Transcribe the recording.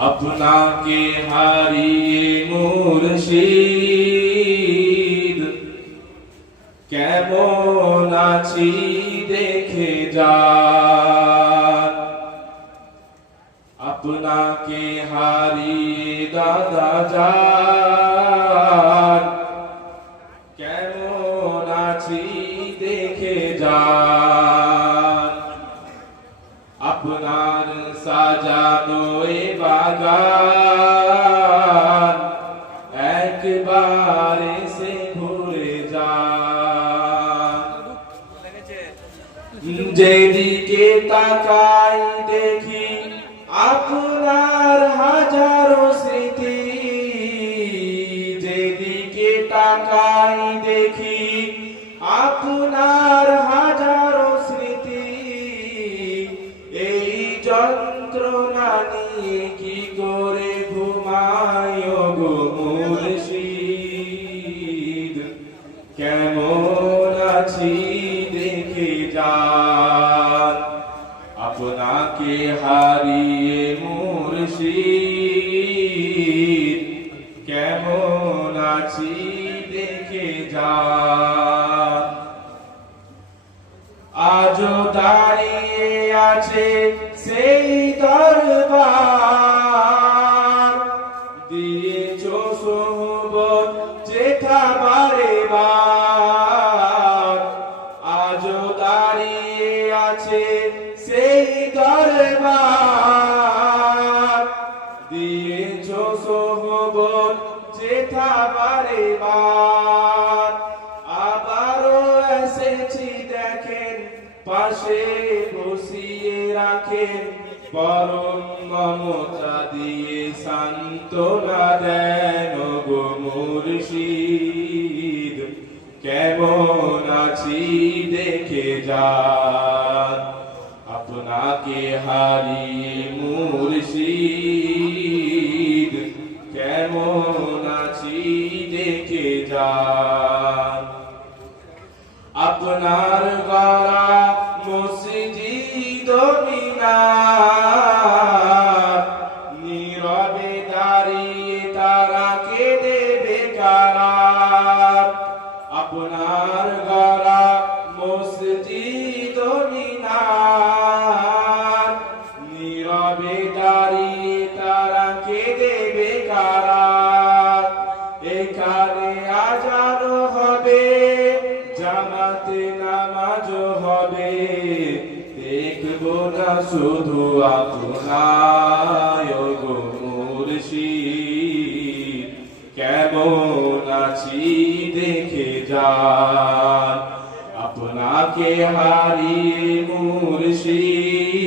আপনাকে হারিয়ে মুর্শিদ কেমন আছি দেখে যান আপনাকে হারিয়ে দাদা যান কেমন আছি দেখে যান আপনার সাজানো এ বাগান একবার এসে ঘুরে যান। যেদিকে তাকাই দেখি আপনার হাজারো স্মৃতি। যেদিকে তাকাই দেখি আপনার হাজারো স্মৃতি। এই যন্ত্রণা কি করে ঘুমায় গো মুর্শিদ? কেমন আছি দেখে যান। আপনাকে হারিয়ে মুর্শিদ। কেমন আছি দেখে যান। আছে সেই দরবার। দিয়েছ সোহবত যেথা বারে বার। আজও দাঁড়িয়ে আছে সেই দরবার। দিয়েছ সোহবত যেথা বারে বার। পাশে বসিয়ে রাখেন পরম মমতা দিয়ে সান্ত্বনা দেন গো মুর্শিদ। কেমন আছি দেখে যান, আপনাকে হারিয়ে মুর্শিদ। কেমন আছি দেখে যান। আপনার গড়া মসজিদ মিনার। নীরবে দাঁড়িয়ে তারা কেঁদে বেকার আপনার নামাজ হবে। দেখব না শুধু মুর্শিদ। কেমন আছি দেখে যান। আপনাকে হারিয়ে মুর্শিদ।